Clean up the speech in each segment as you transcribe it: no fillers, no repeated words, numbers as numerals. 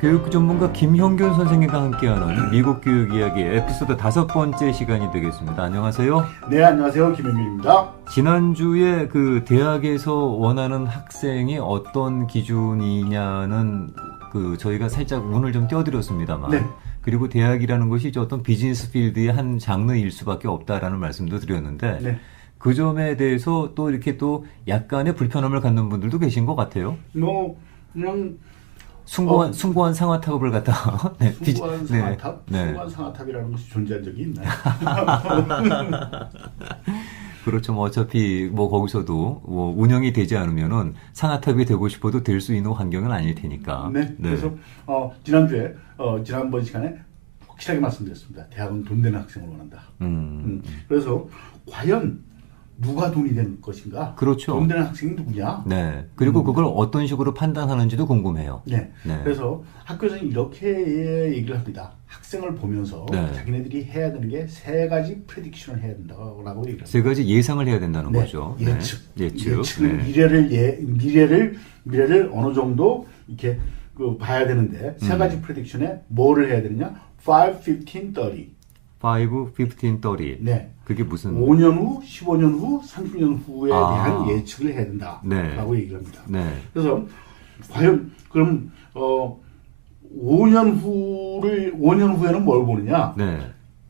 교육 전문가 김형균 선생님과 함께하는 미국 교육 이야기 에피소드 5번째 시간이 되겠습니다. 안녕하세요. 네, 안녕하세요. 김형균입니다. 지난주에 그 대학에서 원하는 학생이 어떤 기준이냐는 저희가 살짝 문을 좀 띄워드렸습니다만 네. 그리고 대학이라는 것이 이제 어떤 비즈니스 필드의 한 장르일 수밖에 없다라는 말씀도 드렸는데 네. 그 점에 대해서 또 이렇게 또 약간의 불편함을 갖는 분들도 계신 것 같아요. 그냥 숭고한 상아탑을 갖다가 네, 숭고한 상아탑? 네. 숭고한 상아탑이라는 것이 존재한 적이 있나요? 그렇죠. 뭐 어차피 뭐 거기서도 뭐 운영이 되지 않으면은 상아탑이 되고 싶어도 될 수 있는 환경은 아닐 테니까. 네. 그래서 지난주에 지난번 시간에 확실하게 말씀드렸습니다. 대학은 돈 되는 학생을 원한다. 그래서 과연 누가 돈이 되는 것인가? 그렇죠. 돈 되는 학생이 누구냐? 네. 그리고 그걸 어떤 식으로 판단하는지도 궁금해요. 네. 네. 그래서 학교에서는 이렇게 얘기를 합니다. 학생을 보면서 네. 자기네들이 해야 되는 게 3가지 프레딕션을 해야 된다고 얘기를 합니다. 3가지 예상을 해야 된다는 네. 거죠. 예측. 네. 예측은 네. 미래를 어느 정도 이렇게 봐야 되는데 3가지 프레딕션에 뭐를 해야 되느냐? 5, 15, 30. 5, 15, 30. 네. 그게 무슨 5년 후, 15년 후, 30년 후에 대한 예측을 해야 네. 된다라고 얘기를 합니다. 네. 그래서 과연 그럼 5년 후에는 뭘 보느냐? 네.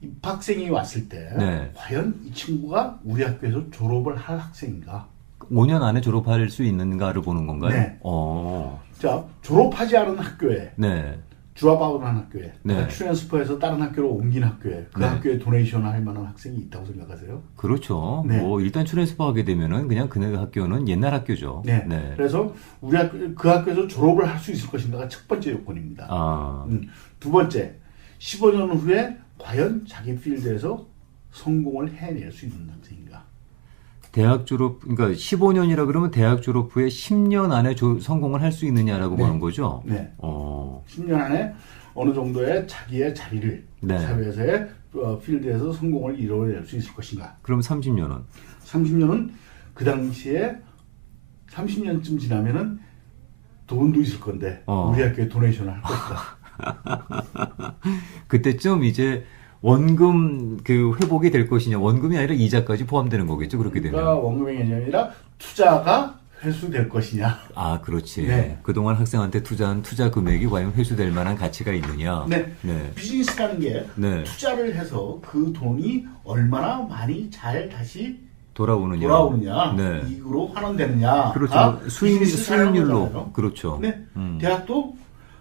입학생이 왔을 때 네. 과연 이 친구가 우리 학교에서 졸업을 할 학생인가? 5년 안에 졸업할 수 있는가를 보는 건가요? 네. 어. 자, 졸업하지 않은 학교에 네. 드롭아웃한 학교에 네. 트랜스퍼해서 다른 학교로 옮긴 학교에 그 네. 학교에 도네이션 할 만한 학생이 있다고 생각하세요? 그렇죠. 네. 뭐 일단 트랜스퍼 하게 되면은 그냥 그네 학교는 옛날 학교죠. 네. 그래서 그 학교에서 졸업을 할 수 있을 것인가가 첫 번째 요건입니다. 두 번째, 15년 후에 과연 자기 필드에서 성공을 해낼 수 있는 학생인가? 대학 졸업, 그러니까 15년이라 그러면 대학 졸업 후에 10년 안에 성공을 할 수 있느냐라고 네. 보는 거죠. 네. 10년 안에 어느 정도의 자기의 자리를 네. 사회에서의 필드에서 성공을 이뤄낼 수 있을 것인가? 그럼 30년은? 30년은 그 당시에 30년쯤 지나면은 돈도 있을 건데 우리 학교에 도네이션을 할 것이다. 그때쯤 이제 원금 회복이 될 것이냐, 원금이 아니라 이자까지 포함되는 거겠죠. 그렇게 되면. 그러니까 원금이 아니라 투자가 회수될 것이냐. 아, 그렇지. 네. 그동안 학생한테 투자한 투자 금액이 과연 회수될 만한 가치가 있느냐. 네. 네. 비즈니스라는 게 네. 투자를 해서 그 돈이 얼마나 많이 잘 다시 돌아오느냐. 네. 이익으로 환원되느냐. 그렇죠. 수익률로. 그렇죠. 네. 대학도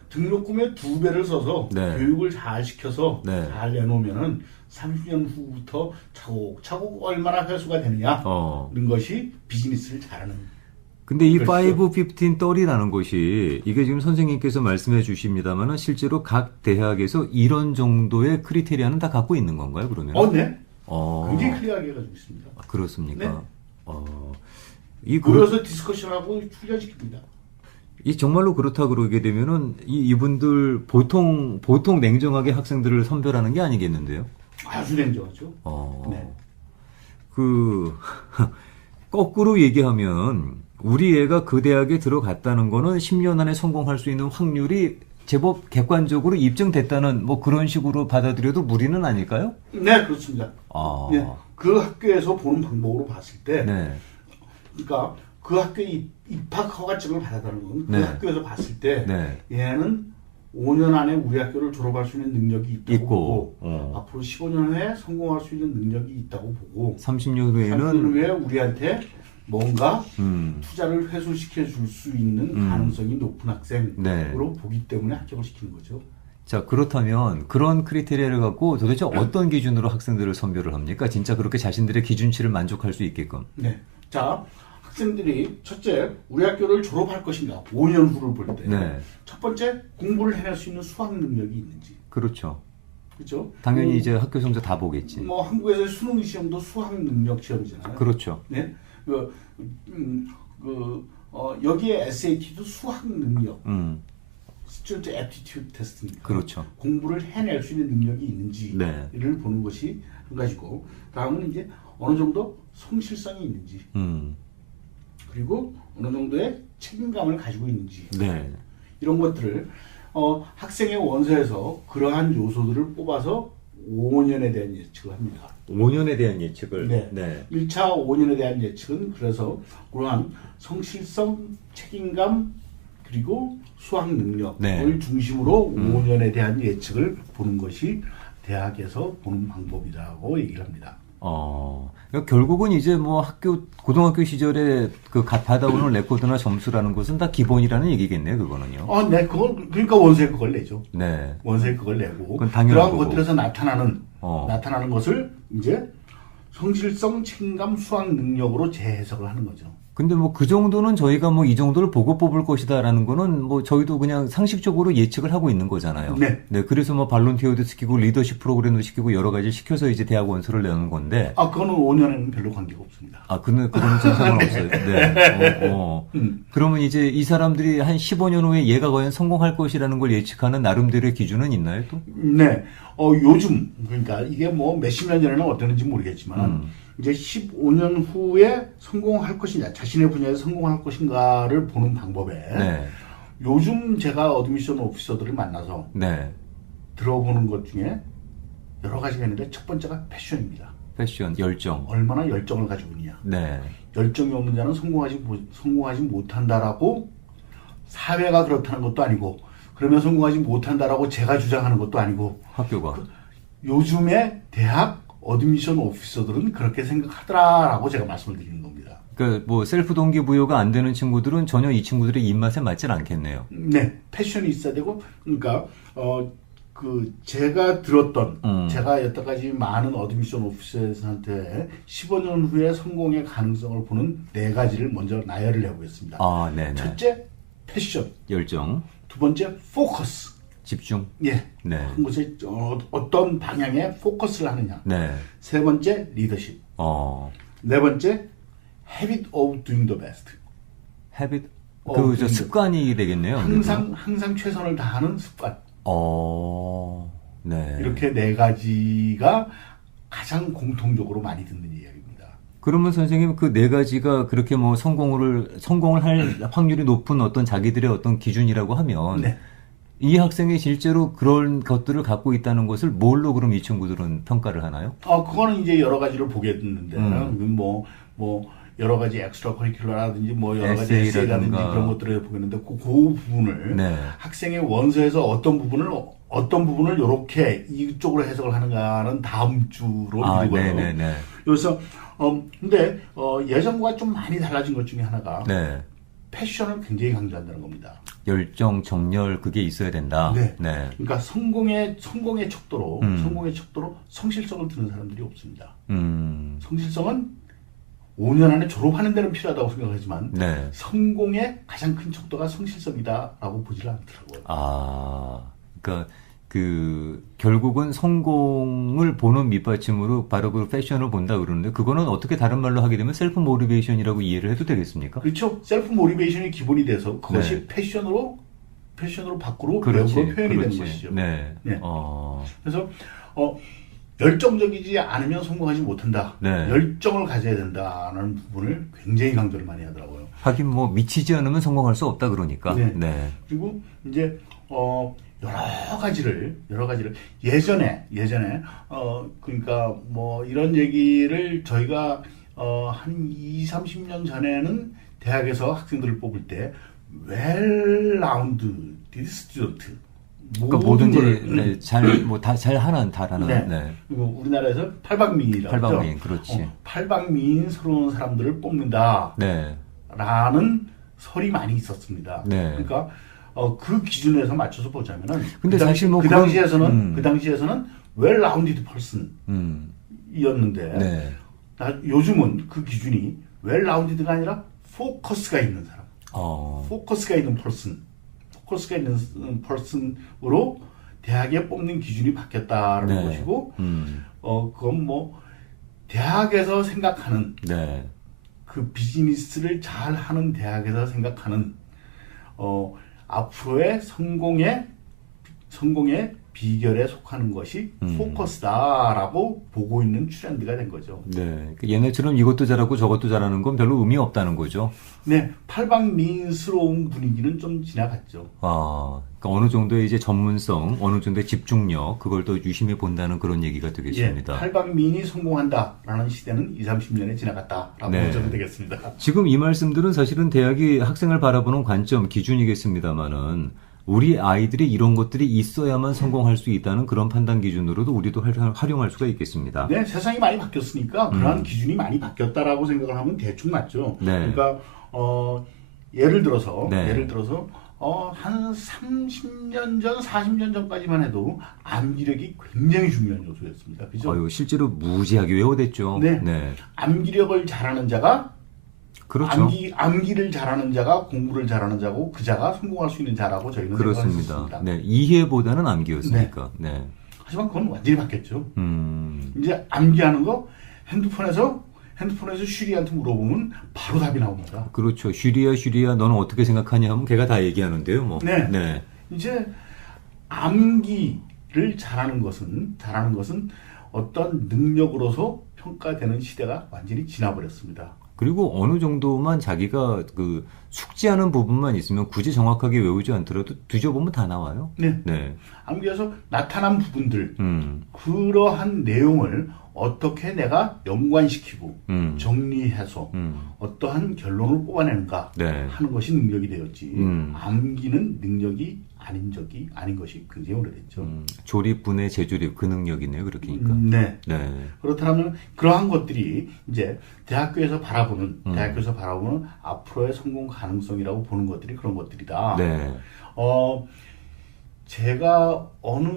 등록금의 2배를 써서 네. 교육을 잘 시켜서 네. 잘 내놓으면은 30년 후부터 차곡차곡 얼마나 회수가 되느냐. 이런 것이 비즈니스를 잘하는. 근데 이 그렇죠. 5, 15, 30라는 것이 이게 지금 선생님께서 말씀해 주십니다만은 실제로 각 대학에서 이런 정도의 크리테리아는 다 갖고 있는 건가요, 그러면? 네. 굉장히 클리어하게 가지고 있습니다. 그렇습니까? 네. 모여서 디스커션하고 훈련시킵니다. 이 정말로 그렇다 그러게 되면은 이분들 보통 냉정하게 학생들을 선별하는 게 아니겠는데요? 아주 냉정하죠. 네. 거꾸로 얘기하면 우리 애가 그 대학에 들어갔다는 거는 10년 안에 성공할 수 있는 확률이 제법 객관적으로 입증됐다는 뭐 그런 식으로 받아들여도 무리는 아닐까요? 네, 그렇습니다. 네, 그 학교에서 보는 방법으로 봤을 때, 네. 그러니까 그 학교에 입학 허가증을 받았다는 건 그 네. 학교에서 봤을 때 네. 얘는 5년 안에 우리 학교를 졸업할 수 있는 능력이 있다고 있고, 보고 앞으로 15년 후에 성공할 수 있는 능력이 있다고 보고 30년 30년 후에는 후에 우리한테 뭔가 투자를 회수시켜 줄 수 있는 가능성이 높은 학생으로 네. 보기 때문에 합격을 시키는 거죠. 자, 그렇다면 그런 크리테리아를 갖고 도대체 어떤 기준으로 학생들을 선별을 합니까? 진짜 그렇게 자신들의 기준치를 만족할 수 있게끔. 네. 자, 학생들이 첫째, 우리 학교를 졸업할 것인가 5년 후를 볼 때 첫 네. 번째, 공부를 해낼 수 있는 수학 능력이 있는지. 그렇죠. 그렇죠? 당연히 이제 학교 성적 다 보겠지. 뭐 한국에서 수능 시험도 수학 능력 시험이잖아요. 그렇죠. 네. 여기에 SAT도 수학 능력. Student Aptitude Test입니다. 그렇죠. 공부를 해낼 수 있는 능력이 있는지를 네. 보는 것이 한 가지고, 다음은 이제 어느 정도 성실성이 있는지, 그리고 어느 정도의 책임감을 가지고 있는지, 네. 이런 것들을 학생의 원서에서 그러한 요소들을 뽑아서 5년에 대한 예측을 합니다. 5년에 대한 예측을. 네. 1차 5년에 대한 예측은 그래서 그러한 성실성, 책임감, 그리고 수학 능력을 중심으로 5년에 대한 예측을 보는 것이 대학에서 보는 방법이라고 얘기를 합니다. 그러니까 결국은 이제 뭐 고등학교 시절에 그 받아오는 레코드나 점수라는 것은 다 기본이라는 얘기겠네요, 그거는요. 네, 그러니까 원서에 그걸 내죠. 네. 원서에 그걸 내고, 그런 것들에서 나타나는 것을 이제 성실성, 책임감, 수학 능력으로 재해석을 하는 거죠. 근데 뭐 그 정도는 저희가 뭐 이 정도를 보고 뽑을 것이다라는 거는 뭐 저희도 그냥 상식적으로 예측을 하고 있는 거잖아요. 네. 그래서 뭐 발론티어도 시키고 리더십 프로그램도 시키고 여러 가지 시켜서 이제 대학 원서를 내는 건데. 그거는 5년에는 별로 관계가 없습니다. 그거는 좀 상관없어요. 네. 그러면 이제 이 사람들이 한 15년 후에 얘가 과연 성공할 것이라는 걸 예측하는 나름대로의 기준은 있나요, 또? 네. 요즘, 그러니까 이게 뭐 몇십 년 전에는 어땠는지 모르겠지만, 이제 15년 후에 성공할 것이냐, 자신의 분야에서 성공할 것인가를 보는 방법에, 요즘 제가 어드미션 오피서들을 만나서 들어보는 것 중에 여러 가지가 있는데 첫 번째가 패션입니다. 패션, 열정. 얼마나 열정을 가지고 있느냐. 열정이 없는 자는 성공하지 못한다라고 사회가 그렇다는 것도 아니고, 그러면 성공하지 못한다라고 제가 주장하는 것도 아니고, 학교가. 요즘에 대학 어드미션 오피서들은 그렇게 생각하더라라고 제가 말씀을 드리는 겁니다. 그러니까 뭐 셀프 동기부여가 안 되는 친구들은 전혀 이 친구들의 입맛에 맞진 않겠네요. 네, 패션이 있어야 되고, 그러니까 제가 들었던 제가 여태까지 많은 어드미션 오피서한테 15년 후에 성공의 가능성을 보는 4가지를 먼저 나열을 해보겠습니다. 첫째, 패션. 열정. 두 번째, 포커스. 집중. 한 곳에 어떤 방향에 포커스를 하느냐. 세 번째, 리더십. 네 번째, habit of doing the best. habit, 습관이 되겠네요. 항상 최선을 다하는 습관. 네. 이렇게 4가지가 가장 공통적으로 많이 듣는 이야기입니다. 그러면 선생님 그 4가지가 그렇게 뭐 성공을 할 확률이 높은 어떤 자기들의 어떤 기준이라고 하면 이 학생이 실제로 그런 것들을 갖고 있다는 것을 뭘로 그럼 이 친구들은 평가를 하나요? 그거는 이제 여러 가지로 보게 되는데, 뭐 여러 가지 엑스트라 커리큘러라든지 뭐 여러 가지 에세이라든지 그런 것들을 보겠는데, 그 부분을 학생의 원서에서 어떤 부분을 이렇게 이쪽으로 해석을 하는가는 다음 주로 미루고요. 그래서 근데 예전과 좀 많이 달라진 것 중에 하나가 패션을 굉장히 강조한다는 겁니다. 열정, 정열 그게 있어야 된다. 그러니까 성공의 척도로 성실성을 두는 사람들이 없습니다. 성실성은 5년 안에 졸업하는 데는 필요하다고 생각하지만 성공의 가장 큰 척도가 성실성이다라고 보지를 않더라고요. 그러니까 결국은 성공을 보는 밑받침으로 바로 그 패션을 본다 그러는데, 그거는 어떻게 다른 말로 하게 되면 셀프 모티베이션이라고 이해를 해도 되겠습니까? 그렇죠. 셀프 모티베이션이 기본이 돼서 그것이 패션으로 밖으로 외부로 표현이 되는 것이죠. 그래서 열정적이지 않으면 성공하지 못한다. 열정을 가져야 된다는 부분을 굉장히 강조를 많이 하더라고요. 하긴 뭐 미치지 않으면 성공할 수 없다 그러니까. 그리고 이제 여러 가지를 예전에 그러니까 뭐 이런 얘기를 저희가 한 20-30년 전에는 대학에서 학생들을 뽑을 때 웰라운드 스튜던트, 그러니까 뭐든지 잘하는 그리고 우리나라에서 팔방미인이라고 하죠. 팔방미인, 그렇지. 팔방미인스러운 사람들을 뽑는다. 라는 설이 많이 있었습니다. 그러니까 그 기준에서 맞춰서 보자면은, 근데 사실 뭐 그 당시에서는 well-rounded person이었는데, 요즘은 그 기준이 well-rounded가 아니라 포커스가 있는 사람, 포커스가 있는 person으로 대학에 뽑는 기준이 바뀌었다는 것이고, 그건 뭐 대학에서 생각하는 그 비즈니스를 잘 하는 대학에서 생각하는 앞으로의 성공의 비결에 속하는 것이 포커스다라고 보고 있는 트렌드가 된 거죠. 네, 얘네처럼 이것도 잘하고 저것도 잘하는 건 별로 의미 없다는 거죠. 네, 팔방미인스러운 분위기는 좀 지나갔죠. 아, 그러니까 어느 정도의 이제 전문성, 어느 정도의 집중력, 그걸 더 유심히 본다는 그런 얘기가 되겠습니다. 예, 팔방미인이 성공한다라는 시대는 20, 30년에 지나갔다라고 네. 보셔도 되겠습니다. 지금 이 말씀들은 사실은 대학이 학생을 바라보는 관점, 기준이겠습니다만은 우리 아이들이 이런 것들이 있어야만 성공할 수 있다는 그런 판단 기준으로도 우리도 활용할 수가 있겠습니다. 네, 세상이 많이 바뀌었으니까 그러한 기준이 많이 바뀌었다라고 생각을 하면 대충 맞죠. 네. 그러니까 예를 들어서 네. 한 30년 전, 40년 전까지만 해도 암기력이 굉장히 중요한 요소였습니다. 그죠? 실제로 무지하게 외워댔죠. 네. 암기력을 잘하는 자가 그렇죠. 암기를 잘하는 자가 공부를 잘하는 자고 그 자가 성공할 수 있는 자라고 저희는 그렇습니다. 생각했습니다. 네, 이해보다는 암기였으니까. 네. 하지만 그건 완전히 바뀌었죠. 이제 암기하는 거 핸드폰에서 슈리한테 물어보면 바로 답이 나옵니다. 그렇죠. 슈리야, 너는 어떻게 생각하냐 하면 걔가 다 얘기하는데요. 뭐. 네. 이제 암기를 잘하는 것은 어떤 능력으로서 평가되는 시대가 완전히 지나버렸습니다. 그리고 어느 정도만 자기가 그 숙지하는 부분만 있으면 굳이 정확하게 외우지 않더라도 뒤져보면 다 나와요. 네. 암기에서 나타난 부분들, 그러한 내용을 어떻게 내가 연관시키고 정리해서 어떠한 결론을 뽑아내는가 네. 하는 것이 능력이 되었지. 암기는 능력이 아닌 것이 굉장히 오래됐죠. 조립, 분해, 재조립 그 능력이네요. 그렇게니까. 네. 네. 그렇다면 그러한 것들이 이제 대학교에서 바라보는 앞으로의 성공 가능성이라고 보는 것들이 그런 것들이다. 네. 제가 어느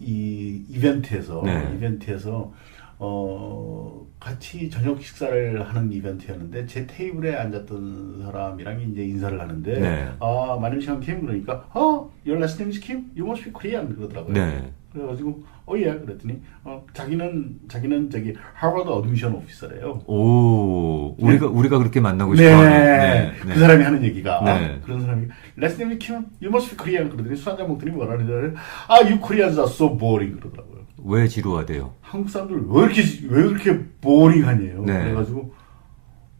이벤트에서 같이 저녁 식사를 하는 이벤트였는데 제 테이블에 앉았던 사람이랑 이제 인사를 하는데 my name is Kim 그러니까 your last name is Kim? You must be Korean 그러더라고요. 네. 그래가지고 예 그랬더니 자기는 저기 하버드 어드미션 오피서래요. 오, 우리가 그렇게 만나고 싶어하는. 그 사람이 하는 얘기가 그런 사람이 last name is Kim? You must be Korean 그러더니 술 한잔 먹더니 뭐라 그러더니 you Koreans are so boring 그러더라고요. 왜 지루하대요? 한국 사람들 왜 그렇게 보링하냐요. 네. 그래가지고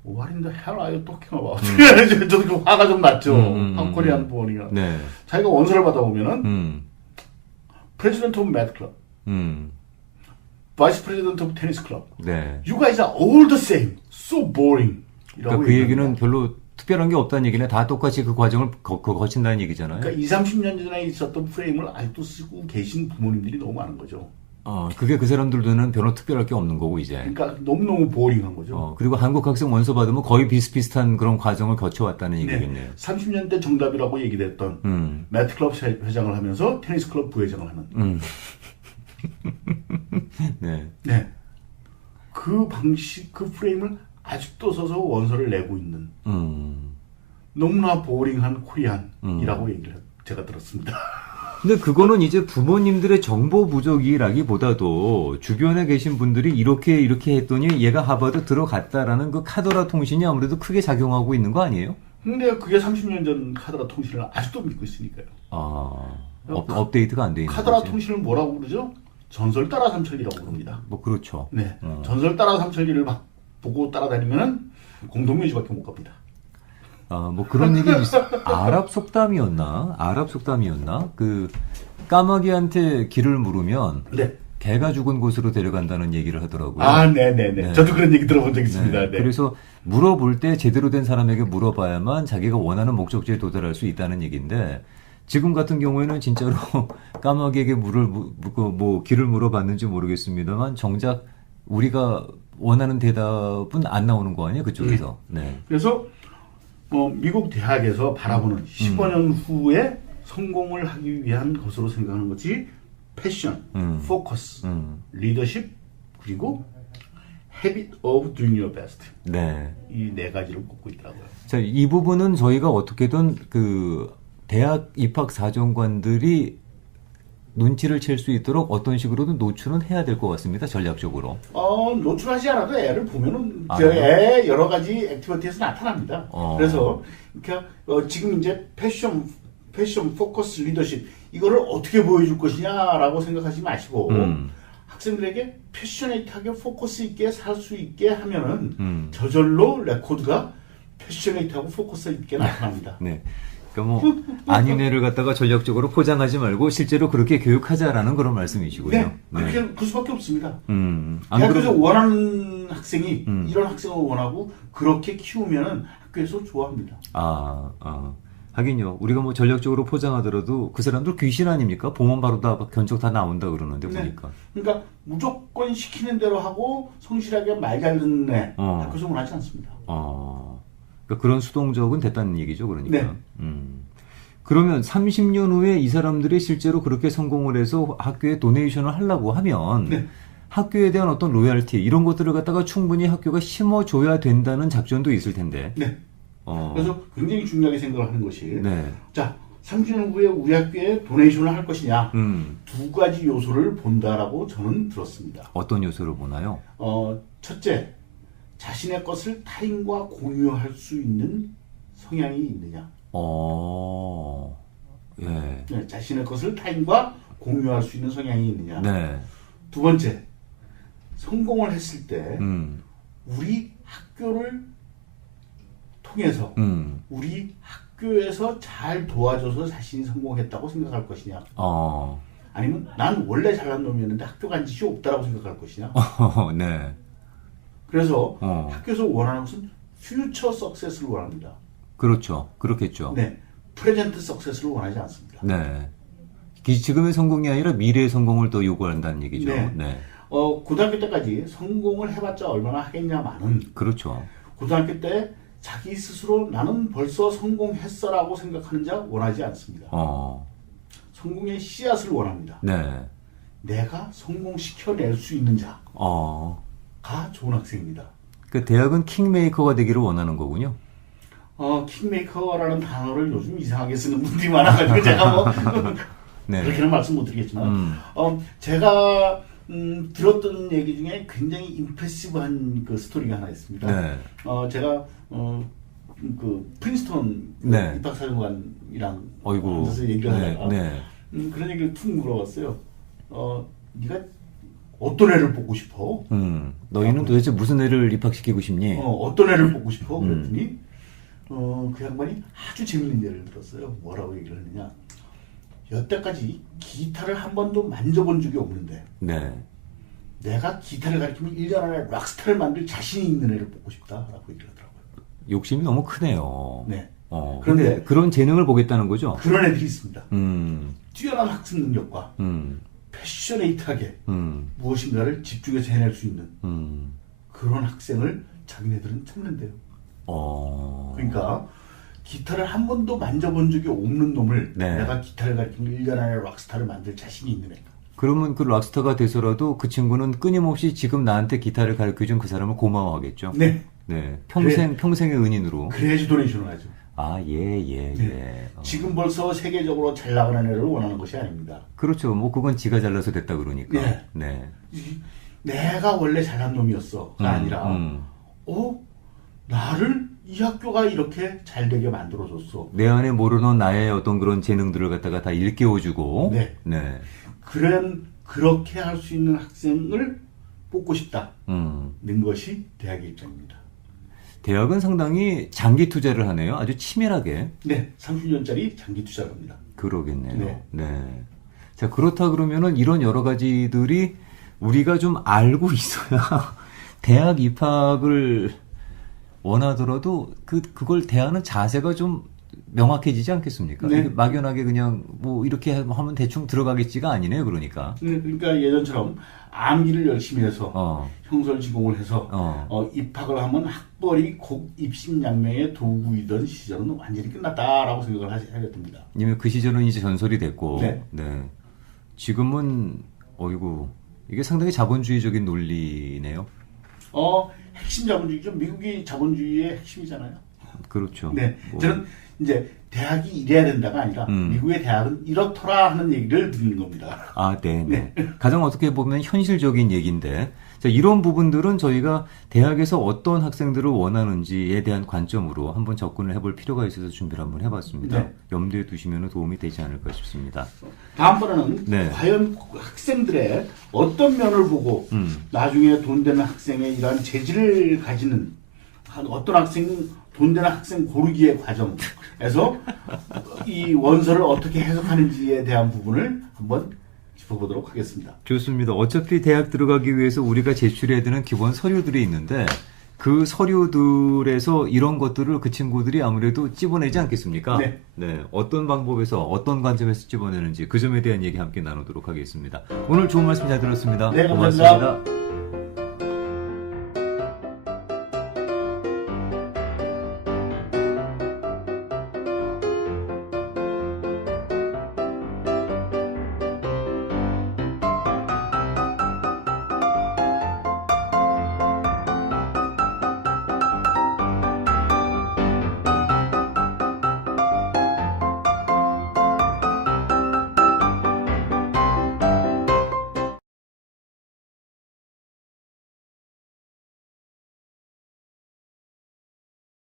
What in the hell are you talking about? 저도 그 화가 좀 났죠. 한국 코리안 보링이라. 네. 자기가 원서를 받아보면은 President of Math Club, Vice President of Tennis Club. 네. You guys are all the same. So boring. 그러니까 그 얘기는 별로 특별한 게 없다는 얘기네. 다 똑같이 그 과정을 거친다는 얘기잖아요. 그러니까 20, 30년 전에 있었던 프레임을 아직도 쓰고 계신 부모님들이 너무 많은 거죠. 그게 그 사람들도는 별로 특별할 게 없는 거고 이제. 그러니까 너무너무 보링한 거죠. 그리고 한국 학생 원서 받으면 거의 비슷비슷한 그런 과정을 거쳐왔다는 얘기겠네요. 30년대 정답이라고 얘기됐던 매트 클럽 회장을 하면서 테니스 클럽 부회장을 하는. 네. 그 방식, 그 프레임을 아직도 써서 원서를 내고 있는 너무나 보링한 코리안이라고 얘기를 제가 들었습니다. 근데 그거는 이제 부모님들의 정보 부족이라기보다도 주변에 계신 분들이 이렇게 했더니 얘가 하버드 들어갔다라는 그 카더라 통신이 아무래도 크게 작용하고 있는 거 아니에요? 근데 그게 30년 전 카더라 통신을 아직도 믿고 있으니까요. 업데이트가 안 돼 있는 카더라 거지. 통신을 뭐라고 그러죠? 전설 따라 삼천리라고 부릅니다. 뭐 그렇죠. 네, 전설 따라 삼천리를 막 보고 따라다니면은 공동묘지밖에 못 갑니다. 뭐 그런 얘기 있어. 아랍 속담이었나? 그 까마귀한테 길을 물으면 개가 죽은 곳으로 데려간다는 얘기를 하더라고요. 네네네. 저도 그런 얘기 들어본 적 있습니다. 네. 그래서 물어볼 때 제대로 된 사람에게 물어봐야만 자기가 원하는 목적지에 도달할 수 있다는 얘기인데 지금 같은 경우에는 진짜로 까마귀에게 길을 물어봤는지 모르겠습니다만 정작 우리가 원하는 대답은 안 나오는 거 아니에요? 그쪽에서. 네. 그래서 미국 대학에서 바라보는 15년 후에 성공을 하기 위한 것으로 생각하는 것이 패션, 포커스, 리더십, 그리고 habit of doing your best. 네. 이 네 가지를 꼽고 있더라고요. 자, 이 부분은 저희가 어떻게든 그 대학 입학 사정관들이 눈치를 챌 수 있도록 어떤 식으로든 노출은 해야 될 것 같습니다. 전략적으로. 노출하지 않아도 애를 보면은 애 여러 가지 액티비티에서 나타납니다. 그래서 그러니까 지금 이제 패션, 포커스, 리더십 이거를 어떻게 보여줄 것이냐라고 생각하지 마시고 학생들에게 패셔네이트하게 포커스 있게 살 수 있게 하면은 저절로 레코드가 패셔네이트하고 포커스 있게 나타납니다. 네. 그러니까 뭐 안인회를 갖다가 전략적으로 포장하지 말고 실제로 그렇게 교육하자라는 그런 말씀이시고요. 네, 그렇게 그 수밖에 없습니다. 안 대학교에서 그럼- 원하는 학생이 이런 학생을 원하고 그렇게 키우면은 학교에서 좋아합니다. 하긴요. 우리가 뭐 전략적으로 포장하더라도 그 사람들 귀신 아닙니까? 보면 바로 다 견적 다 나온다 그러는데 네. 보니까. 그러니까 무조건 시키는 대로 하고 성실하게 말 잘 듣는 애 학교에서 원하지 않습니다. 그러니까 그런 수동적은 됐다는 얘기죠, 그러니까. 네. 그러면 30년 후에 이 사람들이 실제로 그렇게 성공을 해서 학교에 도네이션을 하려고 하면 네. 학교에 대한 어떤 로열티 이런 것들을 갖다가 충분히 학교가 심어줘야 된다는 작전도 있을 텐데. 네. 그래서 굉장히 중요하게 생각을 하는 것이 네. 자 30년 후에 우리 학교에 도네이션을 할 것이냐 두 가지 요소를 본다라고 저는 들었습니다. 어떤 요소를 보나요? 첫째, 자신의 것을 타인과 공유할 수 있는 성향이 있느냐. 예. 네, 자신의 것을 타인과 공유할 수 있는 성향이 있느냐. 네. 두 번째, 성공을 했을 때 우리 학교를 통해서 우리 학교에서 잘 도와줘서 자신이 성공했다고 생각할 것이냐. 아니면 난 원래 잘난 놈이었는데 학교 간 짓이 없다라고 생각할 것이냐. 네. 그래서 학교에서 원하는 것은 퓨처 석세스를 원합니다. 그렇죠. 그렇겠죠. 네, 프레젠트 석세스를 원하지 않습니다. 네. 지금의 성공이 아니라 미래의 성공을 더 요구한다는 얘기죠. 네. 고등학교 때까지 성공을 해봤자 얼마나 하겠냐마는 그렇죠. 고등학교 때 자기 스스로 나는 벌써 성공했어라고 생각하는 자 원하지 않습니다. 성공의 씨앗을 원합니다. 네. 내가 성공시켜낼 수 있는 자가 좋은 학생입니다. 그 대학은 킹메이커가 되기를 원하는 거군요. 킹메이커라는 단어를 요즘 이상하게 쓰는 분들이 많아가지고 제가 뭐 네. 그렇게는 말씀 못 드리겠지만 제가 들었던 얘기 중에 굉장히 임프레시브한 그 스토리가 하나 있습니다. 네. 제가 그 프린스턴 네. 입학사령관이랑 어이구. 앉아서 얘기를 하다가 네. 그런 얘기를 툭 물어봤어요. 네가 어떤 애를 뽑고 싶어? 너희는 도대체 무슨 애를 입학시키고 싶니? 어떤 애를 뽑고 싶어? 그랬더니 그 양반이 아주 재밌는 예를 들었어요. 뭐라고 얘기를 했느냐? 여태까지 기타를 한 번도 만져본 적이 없는데 네. 내가 기타를 가르치면 1년 안에 락스타를 만들 자신이 있는 애를 뽑고 싶다라고 얘기를 하더라고요. 욕심이 너무 크네요. 네. 그런데 그런 재능을 보겠다는 거죠? 그런 애들이 있습니다. 뛰어난 학습 능력과 패셔네이트하게 무엇인가를 집중해서 해낼 수 있는 그런 학생을 자기네들은 찾는데요. 그러니까 기타를 한 번도 만져본 적이 없는 놈을 네. 내가 기타를 가르치면 1년 안에 락스타를 만들 자신이 있는 애가. 그러면 그 락스타가 돼서라도 그 친구는 끊임없이 지금 나한테 기타를 가르쳐준 그 사람을 고마워하겠죠? 네. 네. 평생의 은인으로. 그래야지 도네이션을 하죠. 예. 지금 벌써 세계적으로 잘 나가는 애를 원하는 것이 아닙니다. 그렇죠. 뭐 그건 지가 잘나서 됐다 그러니까. 네. 내가 원래 잘난 놈이었어가 아니라 나를 이 학교가 이렇게 잘 되게 만들어줬어. 내 안에 모르는 나의 어떤 그런 재능들을 갖다가 다 일깨워주고. 네. 그렇게 할 수 있는 학생을 뽑고 싶다는 것이 대학의 입장입니다. 대학은 상당히 장기 투자를 하네요. 아주 치밀하게. 네, 30년짜리 장기 투자를 합니다. 그러겠네요. 네. 자, 그렇다 그러면은 이런 여러 가지들이 우리가 좀 알고 있어야 대학 입학을 원하더라도 그걸 대하는 자세가 좀 명확해지지 않겠습니까? 네. 이게 막연하게 그냥 뭐 이렇게 하면 대충 들어가겠지가 아니네요, 그러니까. 그러니까 예전처럼 암기를 열심히 해서 형설지공을 해서 입학을 하면 학벌이 곧 입신양명의 도구이던 시절은 완전히 끝났다라고 생각을 해야 됩니다. 이미 그 시절은 이제 전설이 됐고, 네. 지금은 어이구 이게 상당히 자본주의적인 논리네요. 핵심 자본주의죠. 미국이 자본주의의 핵심이잖아요. 그렇죠. 네, 저는 이제 대학이 이래야 된다가 아니라 미국의 대학은 이렇더라 하는 얘기를 드리는 겁니다. 네. 가장 어떻게 보면 현실적인 얘기인데 자, 이런 부분들은 저희가 대학에서 어떤 학생들을 원하는지에 대한 관점으로 한번 접근을 해볼 필요가 있어서 준비를 한번 해봤습니다. 네. 염두에 두시면 도움이 되지 않을까 싶습니다. 다음번에는 네. 과연 학생들의 어떤 면을 보고 나중에 돈 되는 학생의 이러한 재질을 가지는 어떤 학생은 돈 되는 학생 고르기의 과정에서 이 원서를 어떻게 해석하는지에 대한 부분을 한번 짚어보도록 하겠습니다. 좋습니다. 어차피 대학 들어가기 위해서 우리가 제출해야 되는 기본 서류들이 있는데 그 서류들에서 이런 것들을 그 친구들이 아무래도 찝어내지 않겠습니까? 네. 네. 어떤 방법에서 어떤 관점에서 찝어내는지 그 점에 대한 얘기 함께 나누도록 하겠습니다. 오늘 좋은 말씀 잘 들었습니다. 네, 감사합니다. 고맙습니다.